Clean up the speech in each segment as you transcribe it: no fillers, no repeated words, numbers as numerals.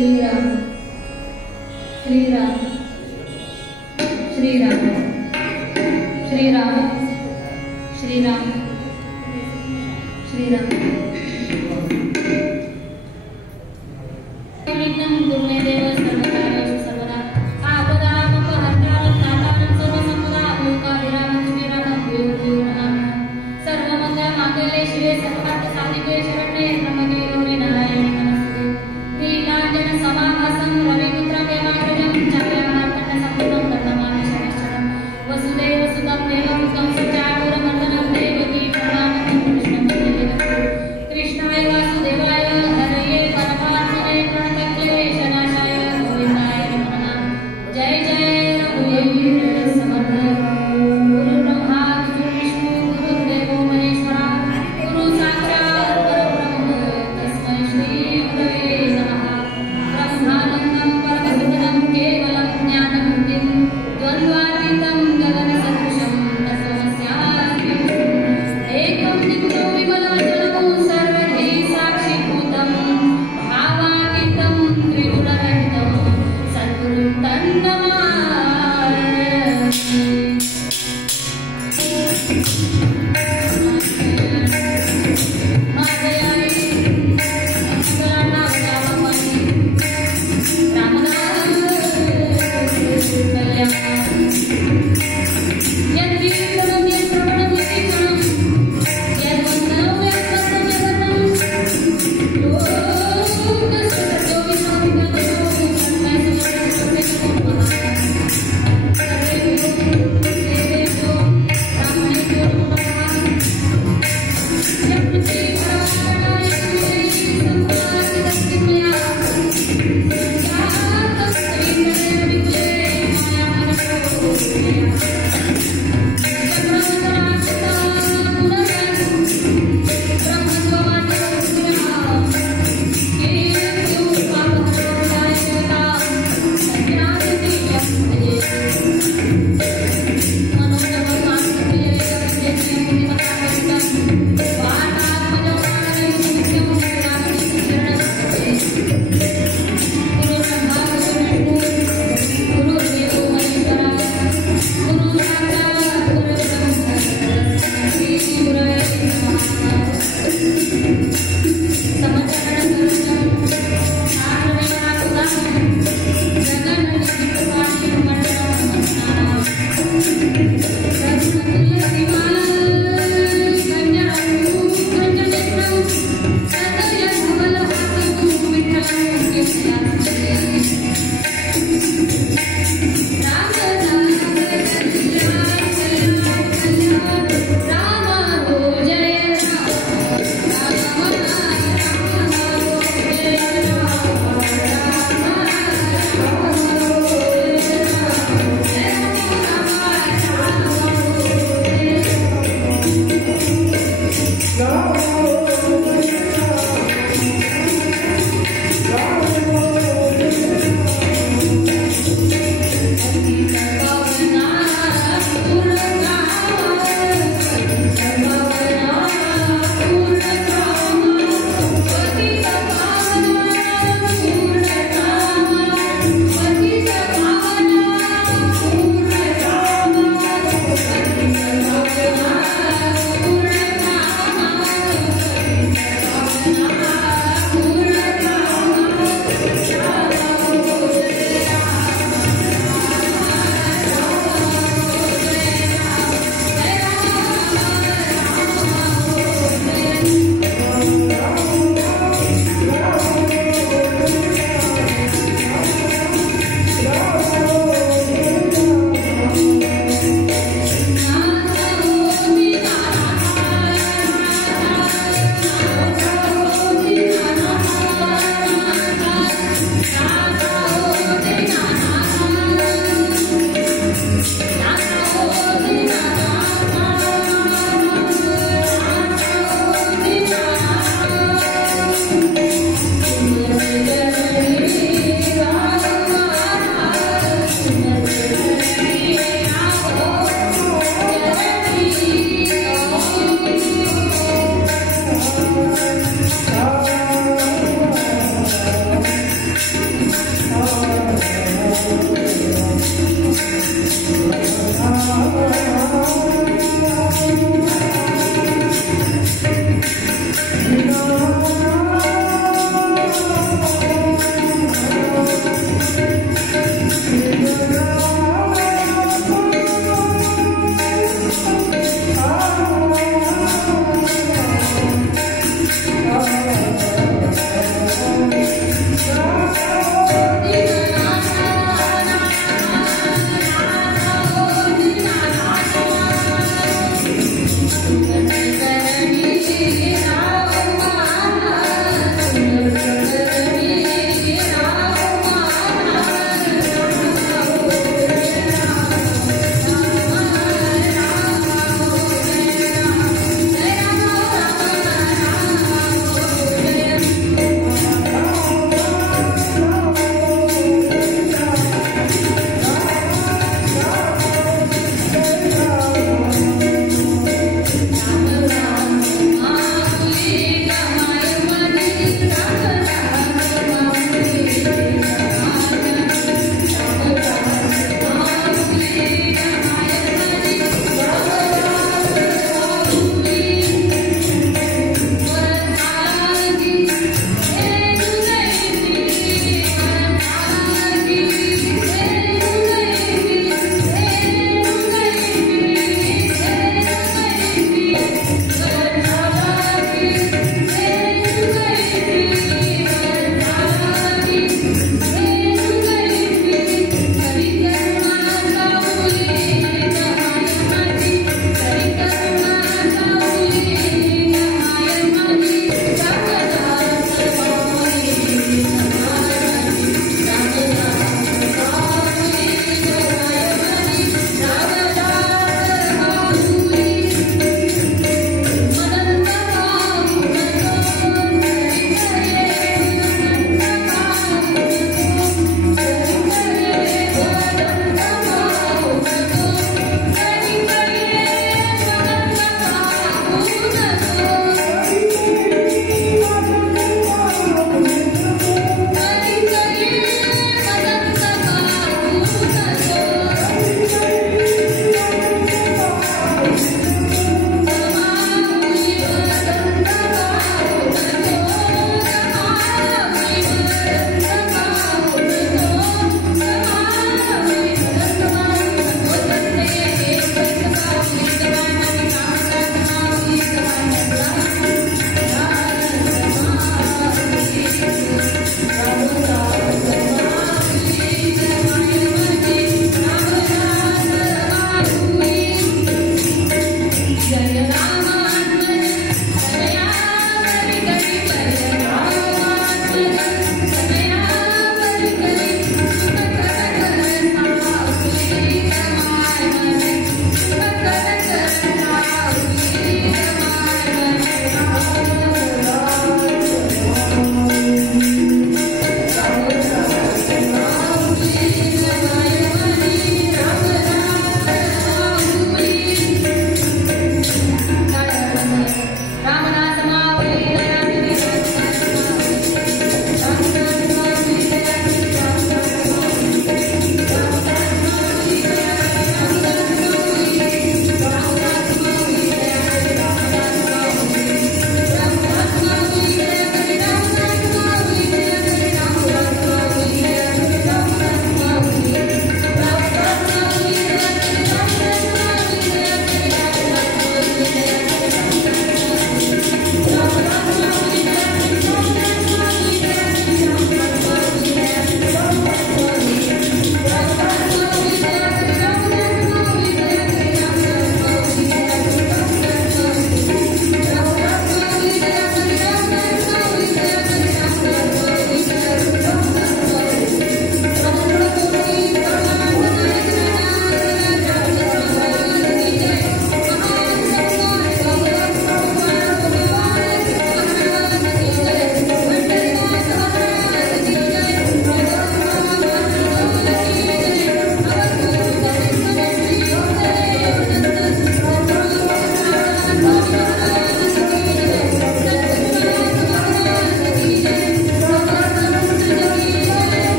श्रीराम श्रीराम श्रीराम श्रीराम श्रीराम श्रीराम विघ्नं कुर्मे देव सर्वकार्येषु सर्वदा आपदामपहर्तारं तातारं सर्वसम्पदा लोकाभिरामं श्रीरामं योगियोगिनां सर्वमङ्गलमाङ्गल्ये शिवे सर्वार्थसाधिके शरण्ये त्र्यम्बके गौरी नारायणे नमस्ते नीलाञ्जन समाभासं रविपुत्रं यमाग्रजं छायामार्तण्डसम्पूर्णं दण्डमामि शनैश्चरं वसुदेवसुतं देवं तं सुचारुरमर्दनं देवकी परमानन्दं कृष्णं वन्दे जगद्गुरुं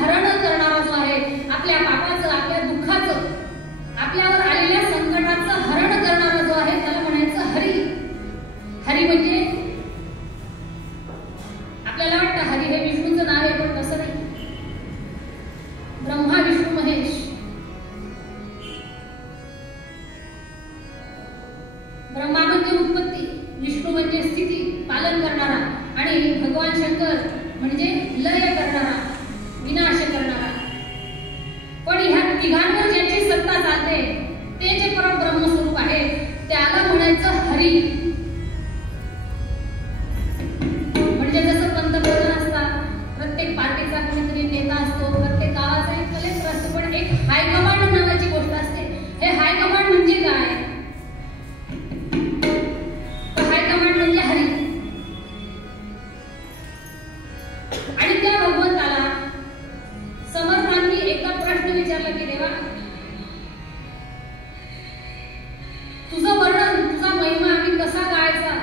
हरण करणारा जो आहे, आपल्या पापाचं, आपल्या दुःखाचं, आपल्यावर आलेल्या संकटाचं ब्रह्मा म्हणजे उत्पत्ती, विष्णू म्हणजे स्थिती पालन करणारा आणि भगवान शंकर म्हणजे लय करणारा, विनाश करणारा. पण ह्या तिघांवर ज्याची सत्ता चालते ते जे परब्रह्म स्वरूप आहे त्याला म्हणायचं हरी. म्हणजे जसं पंतप्रधान असतात, प्रत्येक पार्टीचा कोणीतरी नेता असतो, प्रत्येक गावाचा एक कलेक्टर असतो, पण एक हायकमांड नावाची गोष्ट असते. हे हायकमांड म्हणजे काय? हायकमांड म्हणजे हरी. आणि त्या भगवंताला समर्थांनी एकदा प्रश्न विचारला की देवा, तुझं वर्णन, तुझा महिमा आम्ही कसा गायचा?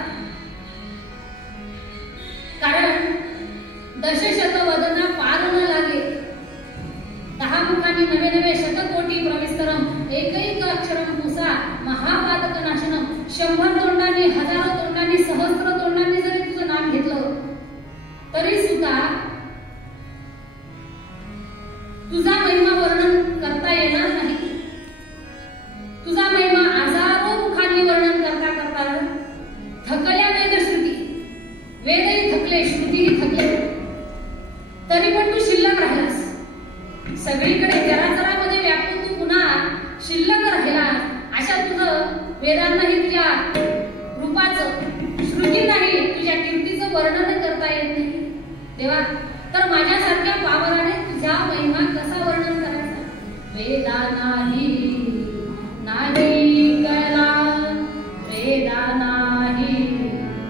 कारण दशशतवदना पार न लागे, 10 मुखांनी नवे नवे शतकोटी प्रविस्तरम, एकैक अक्षरम पुसा महापातक नाशनम. 100 तोंडांनी, हजारो तोंडांनी, सहस्त्र तोंडांनी जरी तुझं नाम घेतलं तरी सुद्धा तुझा महिमा वर्णन करता येणार नाही. तुझा महिमा हजारो मुखांनी वर्णन करता करता थकल्या वेदश्रुती, वेदही थकले, श्रुतीही थकले, तरी पण तू शिल्लक राहिलास. सगळीकडे जराजरामध्ये व्यापून तू पुन्हा शिल्लक राहिला. अशा तुझं वेदांनाही तुझ्या रूपाचं, श्रुतीलाही तुझ्या कीर्तीचं वर्णन करता येत नाही देवा. तर माझ्यासारख्या पावराने तुझा महिमा कसा वर्णन करायचा? वेदा नाही नाही कळला, वेदा नाही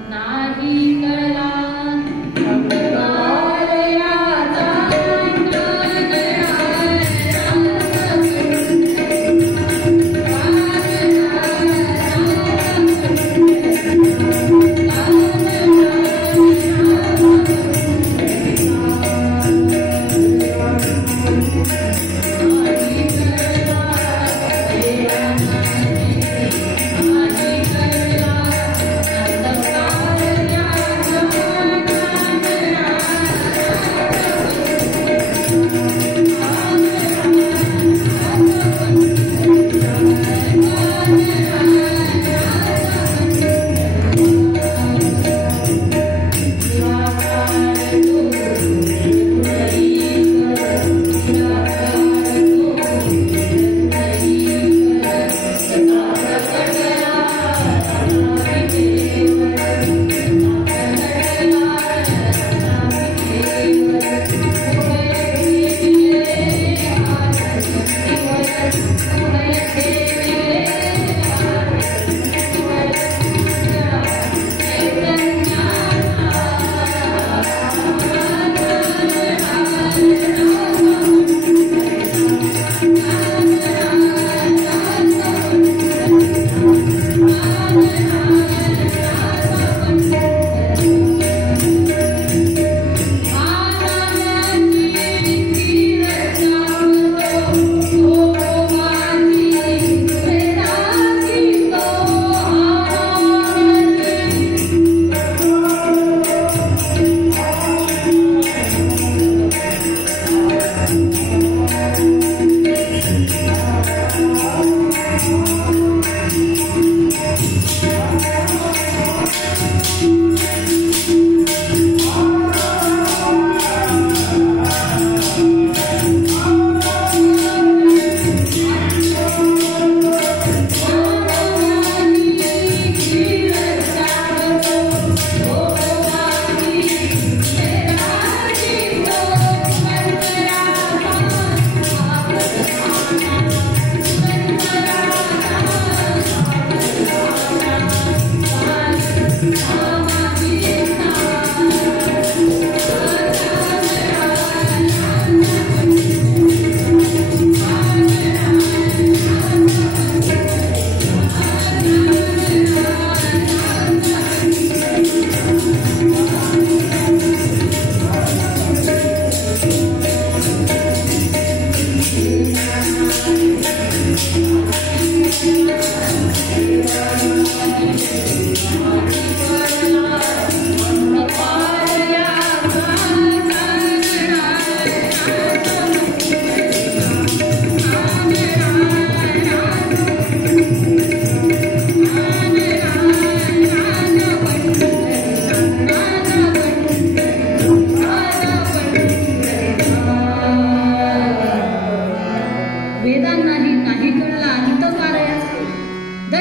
नाही कळला.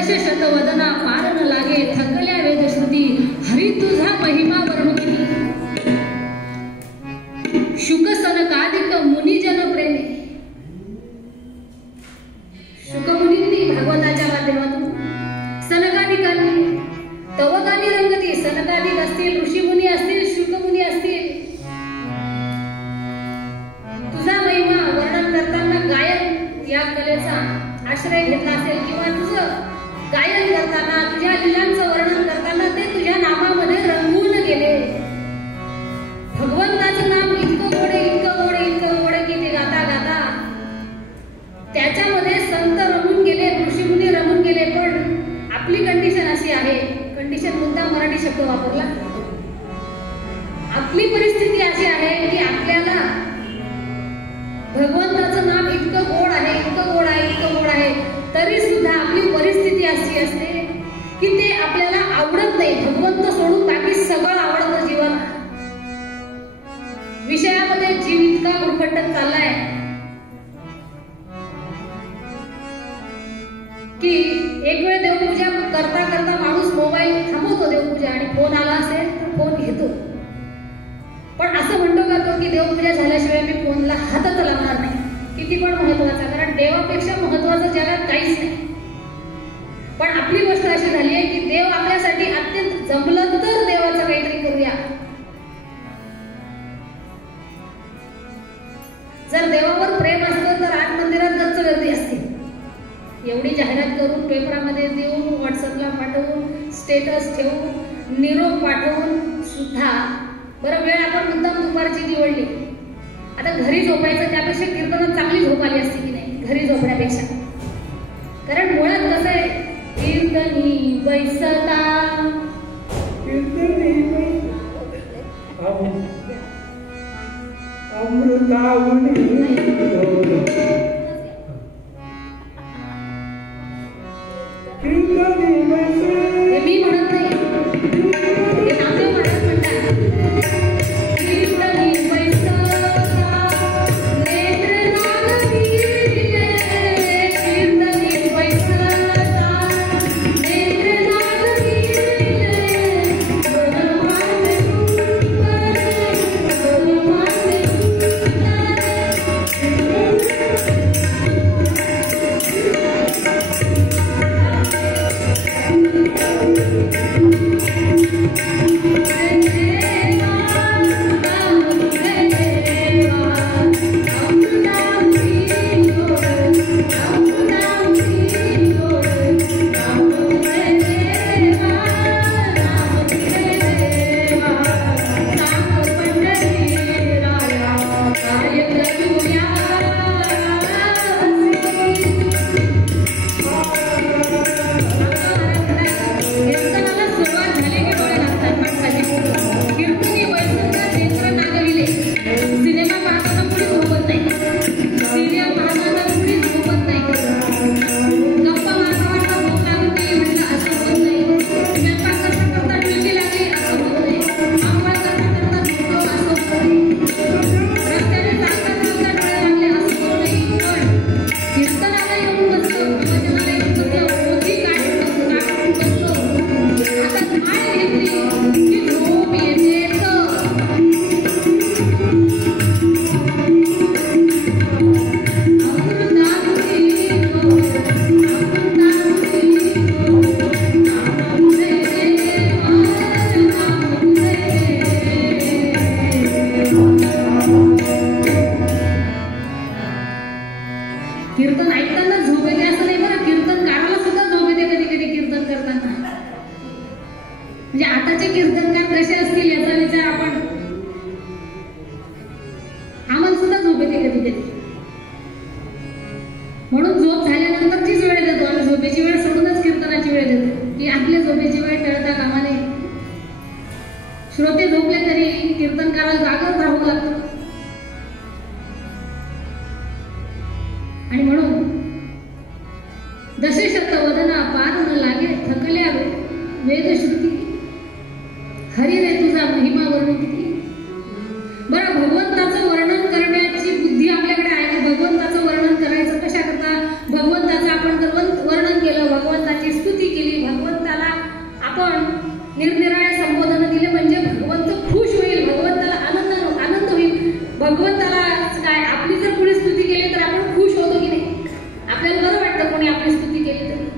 शतवदना पार न लागे थकल्या वेदश्रुती हरी तुझा महिमा वर्णू किती शुक सनकादिक मुनिजन प्रेमे शुकमुनींनी भागवताच्या माध्यमातून सनकादिकांनी तवगानी रंगती सनकादिक असतील ऋषीमुनी असतील शुकमुनी असतील तुझा महिमा वर्णन करताना गायन या कलेचा आश्रय घेतला असेल किंवा तुझं गायन करताना तुझ्या लीलांचं वर्णन करताना ते तुझ्या नामामध्ये रंगून गेले भगवंताचं नाम इतकं गोड की ते गाता गाता त्याच्यामध्ये संत रमून गेले ऋषीमुनी रमून गेले पण आपली कंडिशन अशी आहे कंडिशन मुद्दा मराठी शब्द वापरला आपली परिस्थिती अशी आहे की आपल्याला भगवंताचं नाम इतकं गोड आहे तरी सुद्धा आपली परिस्थिती अशी असते की ते आपल्याला आवडत नाही भगवंत सोडून बाकी सगळं आवडतं जीवाला विषयामध्ये जीव इतका उरफटत चाललाय की एक वेळ देवपूजा करता करता माणूस मोबाईल थांबवतो देवपूजा आणि फोन आला असेल तर फोन घेतो पण असं म्हणतो का तो की देवपूजा झाल्याशिवाय मी फोनला हातच लावणार नाही किती पण महत्वाचा कारण देवापेक्षा महत्वाचं जगात काहीच नाही पण आपली गोष्ट अशी झाली आहे की देव आपल्यासाठी अत्यंत जमलं तर देवाचं काहीतरी करूया जर देवावर प्रेम असतं तर आज मंदिरात गच्च गर्दी असते एवढी जाहिरात करून पेपरामध्ये देऊन व्हॉट्सअपला पाठवून स्टेटस ठेवून निरोप पाठवून सुद्धा बरं वेळ आपण मुद्दाम दुपारची निवडली आता घरी झोपायचं त्यापेक्षा कीर्तनात चांगली झोप आली असती की नाही घरी झोपण्यापेक्षा कारण मुळात कसं आहे कीर्तनी बैसता मी म्हणत नाही हे नामदेव महाराज म्हणतात कीर्तनी बैसता कीर्तन ऐकताना झोप येते असं नाही बरं कीर्तनकाराला सुद्धा झोप येते कधी कधी कीर्तन करताना म्हणजे आताचे कीर्तनकार कसे असतील याचा विचार आपण आम्हाला सुद्धा झोप येते कधी कधी म्हणून झोप झाल्यानंतरचीच वेळ देतो आम्ही झोपेची वेळ सोडूनच कीर्तनाची वेळ देतो की आपल्या झोपेची वेळ टळता कामा नये श्रोते झोपले तरी कीर्तनकाराला जागच राहावं लागतं आणि म्हणून दशशतवदना पार न लागे थकल्या वेदश्रुती हरी रे तुझा महिमा वर्णू किती बरं भगवंताचं वर्णन करण्याची बुद्धी आपल्याकडे आहे भगवंताचं वर्णन करायचं कशा करता भगवंताचं आपण वर्णन केलं भगवंताची स्तुती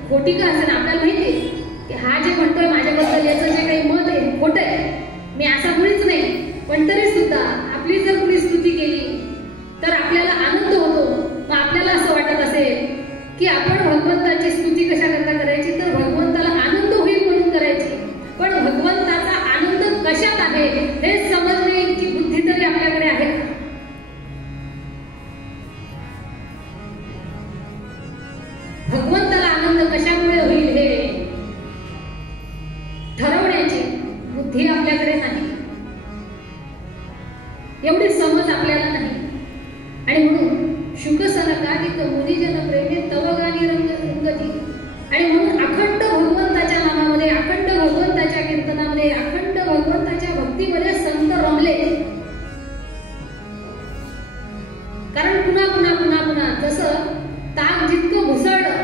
खोटी का असेल आपल्याला माहिती की हा जे म्हणतोय माझ्याबद्दल याचं जे काही मत आहे खोटं आहे, मी असा मुळीच नाही, पण तरी सुद्धा आपली जर कुणी स्तुती केली तर आपल्याला आनंद होतो. मग आपल्याला असं वाटत असेल की आपण भगवंताची स्तुती कशा करता करायची, तर भगवंताला आनंद होईल म्हणून करायची. पण भगवंताचा आनंद कशात आहे हे समजण्याची बुद्धी तरी आपल्याकडे आहे का? भगवंताला आनंद कशामुळे होईल हे ठरवण्याची बुद्धी आपल्याकडे नाही, एवढी समज आपल्याला नाही. आणि म्हणून शुकसनकादिक मुनिजन प्रेमे तव गाणी रंगती, आणि म्हणून अखंड भगवंताच्या नामामध्ये, अखंड भगवंताच्या कीर्तनामध्ये, अखंड भगवंताच्या भक्तीमध्ये संत रमले. कारण पुन्हा पुन्हा पुन्हा पुन्हा जसं ताक जितकं घुसळलं,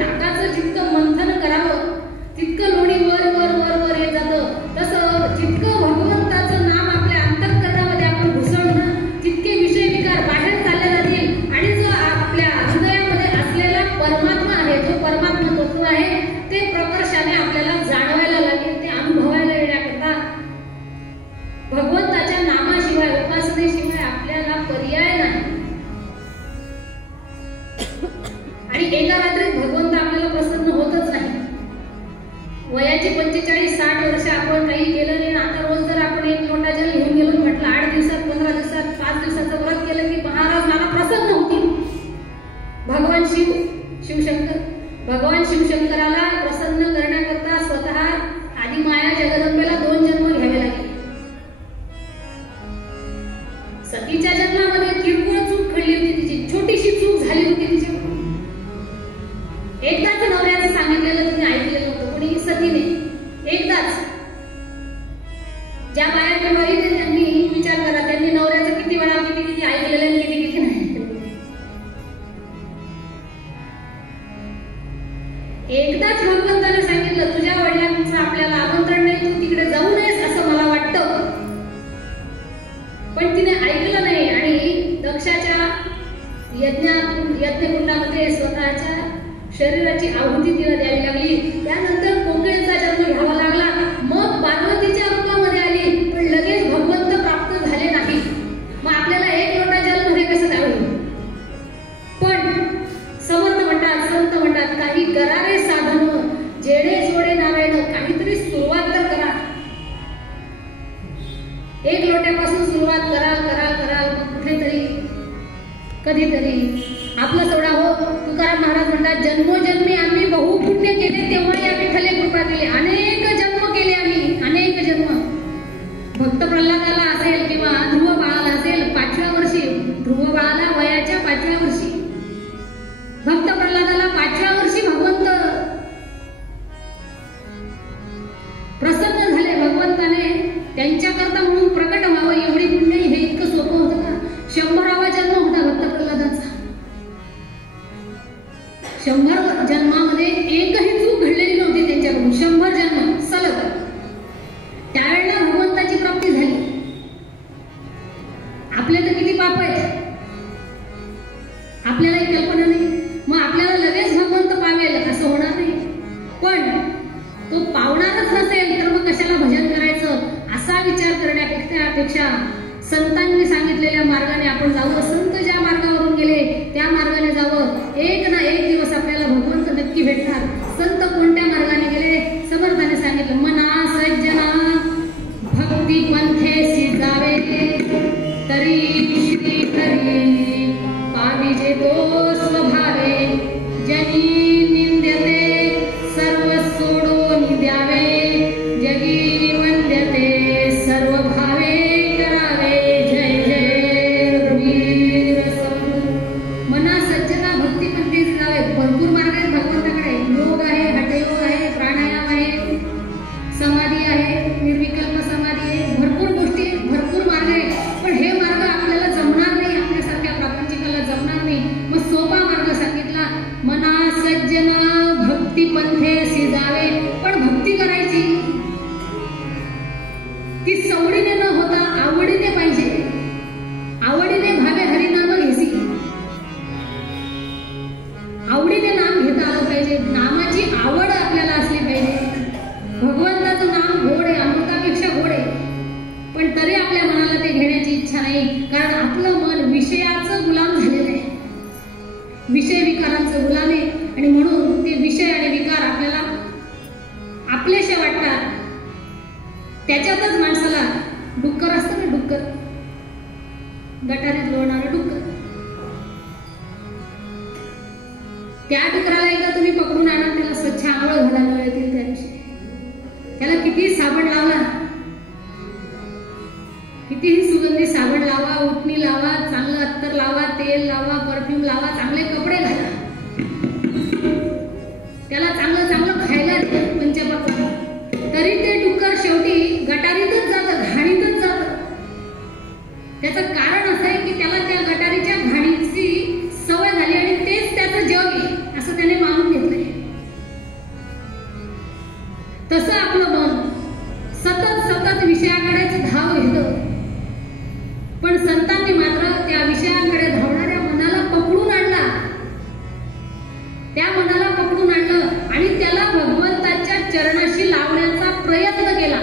ताकाचं जितकं मंथन करावं तितकं लोणी वर वर वर वर येत जातं, तसं जितकं भगवंताचं नाम आपल्या अंतःकरणामध्ये आपण घुसळू ना तितके विषय विकार बाहेर चालले जातील. आणि जो आपल्या हृदयामध्ये असलेला परमात्मा आहे, जो परमात्मा तत्व आहे ते प्रकर्षाने आपल्याला जाणवायला लागेल, ते अनुभवायला येण्याकरता भगवंताच्या नामाशिवाय, उपासनेशिवाय आपल्याला पर्याय नाही. आणि एका रात्रीत भगवंत आपल्याला प्रसन्न होतच नाही. वयाची 45-60 वर्ष आपण काही केलं नाही, आता रोज जर आपण एक लोटा जल घेऊन गेलो म्हटलं 8 दिवसात 15 दिवसात 5 दिवसाचं व्रत केलं की महाराज मला प्रसन्न होतील. भगवान शिवशंकर, भगवान शिवशंकराला प्रसन्न करण्याकरता स्वतः आदिमाया जगदंबेला 2 जन्म घ्यावे लागले. सतीच्या जन्मामध्ये किरकोळ चूक घडली होती, तिची छोटीशी चूक झाली होती तिची. एकदाच नवऱ्याने सांगितलेलं तिने ऐकलेलं होतं, कोणी सतीने एकदाच. ज्या बाया विवाहित आहेत त्यांनी विचार करा, त्यांनी नवऱ्याचं किती वेळा किती किती ऐकलेलं आणि किती किती नाही. एकदाच भगवंताने सांगितलं तुझ्या वडिलांचं आपल्याला आमंत्रण नाही, तू तिकडे जाऊ नयेस असं मला वाटतं. पण तिने ऐकलं नाही आणि दक्षाच्या यज्ञकुंडामध्ये स्वतःच्या शरीराची आहुती तिला द्यावी लागली. त्यानंतर कोकिळेचा जन्म घ्यावा लागला. मग पार्वतीच्या रूपामध्ये आली, पण लगेच भगवंत प्राप्त झाले नाही. मग आपल्याला एक लोटा जल मध्ये कसं द्यावं? पण समर्थ म्हणतात, संत म्हणतात, काही करारे साधन जेणे जोडे नारायण, काहीतरी सुरुवात तर करा. एक लोट्यापासून सुरुवात कराल कराल कराल, कुठेतरी कधीतरी आपलं सोडा हो. तुकाराम महाराज म्हणतात, जन्मोजन्मी आम्ही बहु पुण्य केले तेव्हा या विठ्ठले कृपा केली. अनेक जन्म केले आम्ही, अनेक जन्म. भक्त प्रल्हादाला असेल किंवा ध्रुव बाळाला असेल 5व्या वर्षी, ध्रुव बाळाला वयाच्या 5व्या वर्षी, भक्त प्रल्हादाला 5व्या वर्षी भगवंत प्रसन्न झाले. भगवंताने त्यांच्याकरता म्हणून प्रकट व्हावं एवढी पुण्य, हे इतकं सोपं होतं का? 100वा जन्म होता भक्त प्रल्हादाचा. 100 जन्मामध्ये एकही चूक घडलेली नव्हती त्यांच्याकडून. 100 जन्म सलग. त्यावेळेला भगवंताची प्राप्ती झाली. आपले तर किती पाप आहेत आपल्यालाही कल्पना नाही. मग आपल्याला लगेच भगवंत पावेल असं होणार नाही. पण तो पावणारच नसेल तर मग कशाला भजन करायचं असा विचार करण्यापेक्षा संतांनी सांगितलेल्या मार्गाने आपण जावं. संत ज्या मार्गावरून गेले त्या मार्गाने जावं. एक ना एक दिवस आपल्याला भगवंत नक्की भेटणार. संत कोणत्या मार्गाने गेले? समर्थाने सांगितलं, मना सज्जना भक्ती पंथेसी जावे, तरी श्री करी पाविजे तो स्वभावे, जनी निंद्यते सर्व सोडून द्यावे, जगी वंद्यते सर्व भावे करावे. जय जय रघुवीर समर्थ. मना सज्जना भक्ती पंथेसी जावे. भरपूर मार्ग आहेत भगवंताकडे. योग आहे, हठयोग आहे, प्राणायाम आहे, समाधी आहे, निर्विकल्प समाधी आहे, भरपूर गोष्टी, भरपूर मार्ग आहेत. पण हे मार्ग आपल्याला जमणार नाही, आपल्यासारख्या प्रापंचिकाला जमणार नाही. मग सोपा मार्ग सांगितला, मना सज्जना भक्ती पंथेसी जावे. पण भक्ती करायची ती सवडीने न होता आवडीने पाहिजे. आवडीने भावे हरिनाम घेसी. आवडीने नाम घेता आलं पाहिजे. विषय वाटतात त्याच्यातच माणसाला डुक्कर असतं ना, डुक्कर, गटारीत लोळणारं डुक्कर, त्या डुकराला एकदा तुम्ही पकडून आणा, त्याला स्वच्छ आंघोळ घालायला येतील त्या दिवशी. त्याला किती साबण लावला, कितीही सुगंधी साबण लावा, उटणी लावा, चांगलं अत्तर लावा, तेल लावा, परफ्यूम लावा, चांगले कपडे घाला, त्याला चांगलं चांगलं खायला पंचपक्वान्न, तरी ते डुक्कर शेवटी गटारीतच जातं, घाणीतच जातं. त्याचं कारण असं आहे की त्याला त्या गटारीच्या घाणीची सवय झाली आणि तेच त्याचं जग आहे असं त्याने मानून घेतलंय. तसं आपलं मन सतत सतत विषयाकडेच धाव घेतं, पण संतांनी मात्र त्या विषयाकडे धावणाऱ्या मनाला पकडून आणला, त्या मनाला पकडून आणलं आणि त्याला भगवंताच्या चरणाशी लावण्याचा प्रयत्न केला.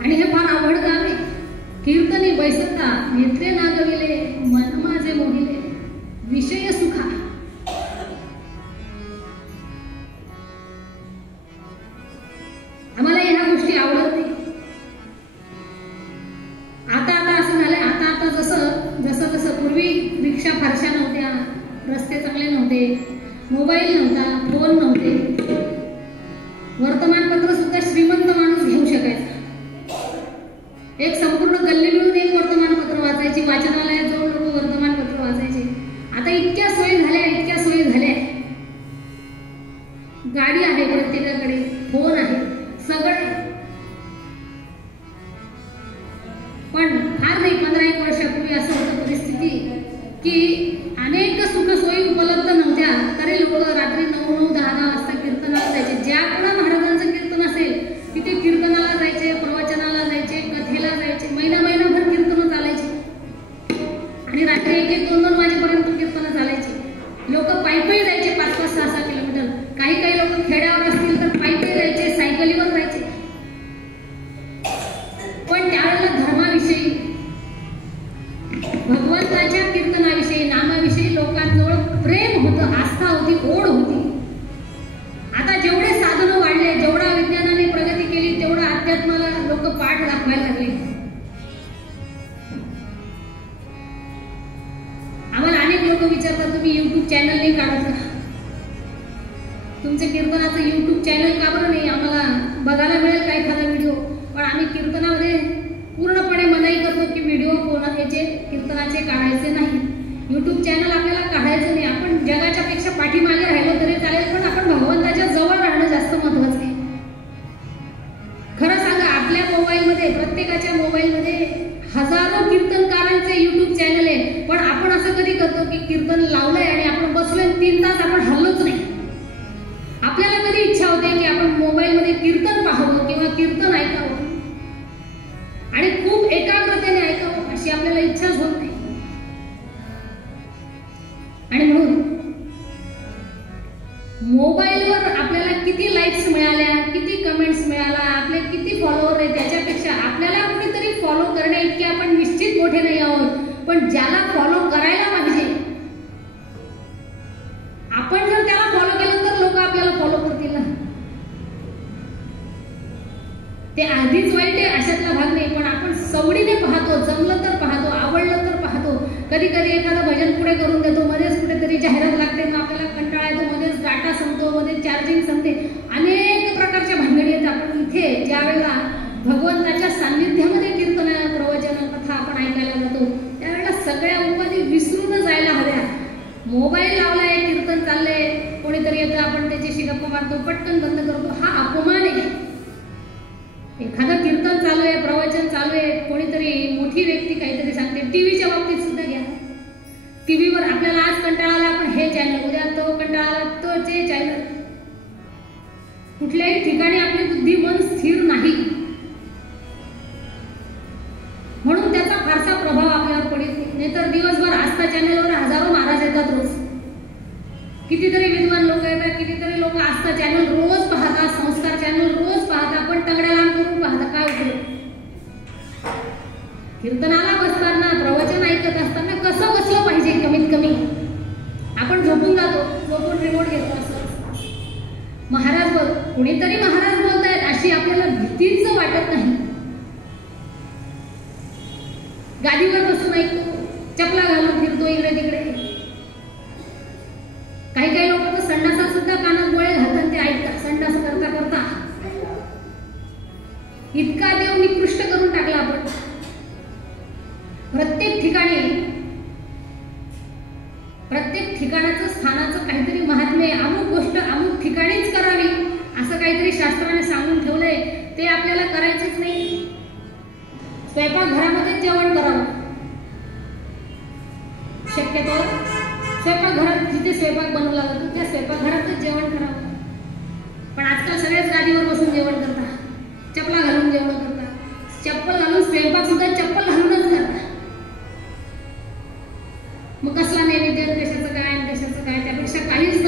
आणि हे फार अवघड काम आहे. कीर्तने बैसता नेत्रे नागविले, मन माझे मोहिले, विषय सुखा. आम्हाला ह्या गोष्टी आवडत नाही. आता असं झालंय, आता जसं पूर्वी रिक्षा फारशा नव्हत्या, रस्ते चांगले नव्हते, मोबाईल नव्हता, फोन नव्हते, वर्तमानपत्र सुद्धा श्रीमंत माणूस घेऊ शकायचा. एक संपूर्ण गल्ली मिळून एक वर्तमानपत्र वाचायची, वाचनालयात जाऊन लोक वर्तमानपत्र वाचायचे. आता इतक्या सोयी झाल्या, गाडी आहे प्रत्येकाकडे, फोन आहे, सगळे. पण फार नाही, 15-1 वर्षापूर्वी असं होतं परिस्थिती की अनेक सुख सोयी उपलब्ध नव्हत्या, तरी लोक रात्री 9-10 वाजता कीर्तनाला जायचे. ज्या कोणा महाराजांचं कीर्तन असेल तिथे कीर्तनाला जायचे, प्रवचनाला जायचे, कथेला जायचे, महिनाभर कीर्तन चालायचे आणि रात्री 1-2 वाजेपर्यंत कीर्तन चालायचे. लोक पायी जायचे 5-6 किलोमीटर. काही लोक खेड्यावर असतील तर पायी जायचे, सायकलीवर जायचे. पण त्यावेळेला धर्माविषयी, भगवंताच्या कीर्तनाविषयी, नामाविषयी लोकांजवळ प्रेम होतं, आस्था होती, ओढ होती. आता जेवढे साधनं वाढले, जेवढा विज्ञानाने प्रगती केली, तेवढा अध्यात्माला लोक पाठ दाखवायला लागले. आम्हाला अनेक लोक विचारतात, तुम्ही युट्यूब चॅनल नाही काढत का? तुमचं कीर्तनाचं युट्यूब चॅनल का बरं नाही? आम्हाला बघायला मिळेल का एखादा व्हिडिओ? पण आम्ही कीर्तनामध्ये पूर्णपणे मनाई करतो की व्हिडिओ कोणाचे कीर्तनाचे काढायचे नाही. युट्यूब चॅनल आपल्याला काढायचं नाही. आपण जगाच्या पेक्षा पाठीमागे राहिलो तरी चालेल, पण आपण भगवंताच्या जवळ राहणं जास्त महत्वाचं आहे. खरं सांगा, आपल्या मोबाईलमध्ये, प्रत्येकाच्या मोबाईलमध्ये हजारो कीर्तनकारांचे युट्यूब चॅनल आहे, पण आपण असं कधी करतो की कीर्तन लावलंय आणि आपण बसलोय 3 तास आपण हल्लोच नाही. आपल्याला कधी इच्छा होते की आपण मोबाईलमध्ये कीर्तन पाहावं किंवा कीर्तन ऐकावं आणि खूप एकाग्रतेने ऐकावं, अशी आपल्याला इच्छाच होत नाही. आणि म्हणून मोबाईलवर आपल्याला किती लाईक्स मिळाल्या, किती कमेंट्स मिळाला, आपले किती फॉलोअर आहे, त्याच्यापेक्षा आपल्याला कुणीतरी फॉलो करण्या इतके आपण निश्चित मोठे नाही आहोत. पण ज्याला फॉलो करायला पाहिजे, आपण जर त्याला फॉलो केलं तर लोक आपल्याला फॉलो करतील ना. ते आधीच वाईट आहे अशातला भाग नाही, पण आपण सवडीने पाहतो, जमलं तर पाहतो, आवडलं तर पाहतो. कधी एखादं भजन पुढे करून देतो, मध्येच कुठेतरी जाहिरात लागते, मग आपल्याला कंटाळा येतो, मध्येच डाटा संपतो, मध्येच चार्जिंग संपते, अनेक प्रकारच्या भानगडी आहेत. आपण इथे ज्या वेळेला भगवंताच्या सान्निध्यामध्ये कीर्तन, प्रवचन, कथा आपण ऐकायला जातो, त्यावेळेला सगळ्या उपाधी विसरून जायला हव्या. मोबाईल लावलाय, कीर्तन चाललंय, कोणीतरी येतं, आपण त्याच्याशी गप्पा मारतो, पटकन बंद करतो, हा अपमान आहे. एखादं कीर्तन चालू आहे, प्रवचन चालू आहे, कोणीतरी मोठी व्यक्ती काहीतरी सांगते. टीव्हीच्या बाबतीत सुद्धा घ्या. टीव्हीवर आपल्याला आज कंटाळाला, आपण हे चॅनल, उद्या तो कंटाळाला, तो ते चॅनल. कुठल्याही ठिकाणी आपली बुद्धी, मन स्थिर नाही, म्हणून त्याचा फारसा प्रभाव आपल्यावर पडत नाही. नाहीतर दिवसभर आस्था चॅनलवर हजारो महाराज येतात रोज, कितीतरी विद्वान लोक येतात, कितीतरी लोक आस्था चॅनल रोज पाहतात, संस्कार चॅनल रोज पाहतात, पण तगड्या लांब करून पाहता, काय उपयोग? कीर्तनाला बसताना, प्रवचन ऐकत असताना कसं बसलं पाहिजे? कमीत कमी आपण झोपून जातो, झोपून रिमोट घेतो. असं कोणीतरी महाराज बोलतायत अशी आपल्याला भीतीच वाटत नाही. गादीवर बसून ऐकतो, चपला घालून फिरतो इकडे तिकडे. काही काही लोक तर संडासात सुद्धा कानात गोळे घालतात, ते ऐकतात संडास करता करता. इतका देव निकृष्ट करून टाकला आपण. प्रत्येक ठिकाणाचं स्थानाचं काहीतरी महात्म्य, अमुक गोष्ट अमुक ठिकाणीच करावी असं काहीतरी शास्त्राने सांगून ठेवलंय, ते आपल्याला करायचंच नाही. स्वयंपाकघरामध्ये जेवण करावं शक्यतो. स्वयंपाकघरात जिथे स्वयंपाक बनवला जातो त्या स्वयंपाकघरातच जेवण करावं. पण आजकाल सगळेच गादीवर बसून जेवण करतात, चपला घालून जेवण करतात. चप्पल घालून स्वयंपाक सुद्धा चप्पल घालूनच करतात. मग कसला नैवेद्य, कशाचं काय त्यापेक्षा काहीच